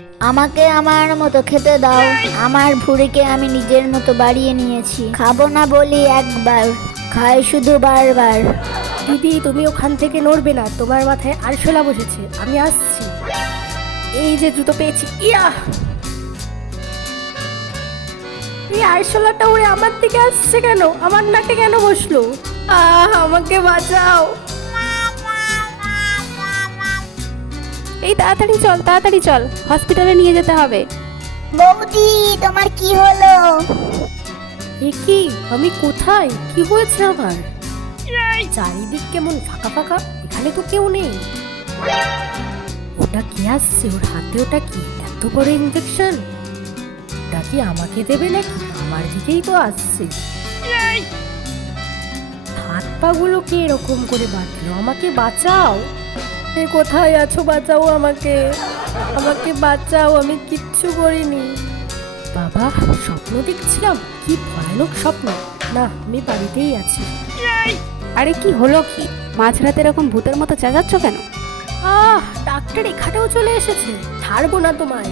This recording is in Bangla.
আমাকে আমার মতো খেতে দাও। আমার ভুঁড়িকে আমি নিজের মতো বাড়িয়ে নিয়েছি। খাবো না বলি একবার, খাই শুধু বারবার। দিদি, তুমি ওখান থেকে নড়বে না, তোমার মাথায় আরশোলা বসেছে। আমি আসছি। এই যে জুতো পেয়েছি। ইয়া, এই আরশোলাটা উড়ে আমার দিকে আসছে কেন? আমার নাকে কেন বসলো? আমাকে বাঁচাও। এই তাড়াতাড়ি চল, হসপিটালে নিয়ে যেতে হবে। বৌদি, তোমার কি হলো? এ কি, আমি কোথায়? কি হয়েছে আমার? চারিদিক কেমন ফাঁকা ফাঁকা, এখানে তো কেউ নেই। ওটা কি আসছে? ওর হাতে ওটা কি? এত বড় ইনজেকশন! ওটা কি আমাকে দেবে নাকি? আমার দিকেই তো আসছে। হাত পা গুলোকে এরকম করে বাঁধলো। আমাকে বাঁচাও। এ কোথায় আছো? বাঁচাও আমাকে, আমাকে বাঁচাও। আমি কিচ্ছু করিনি। বাবা, স্বপ্ন দেখছিলাম? কি ভয়ানক স্বপ্ন! না, আমি বাড়িতেই আছি। আরে কি হলো কি? মাঝরাতে এরকম ভূতের মতো চেঁচাচ্ছ কেন? ডাক্তার এখানেও চলে এসেছে। ছাড়বো না তোমায়।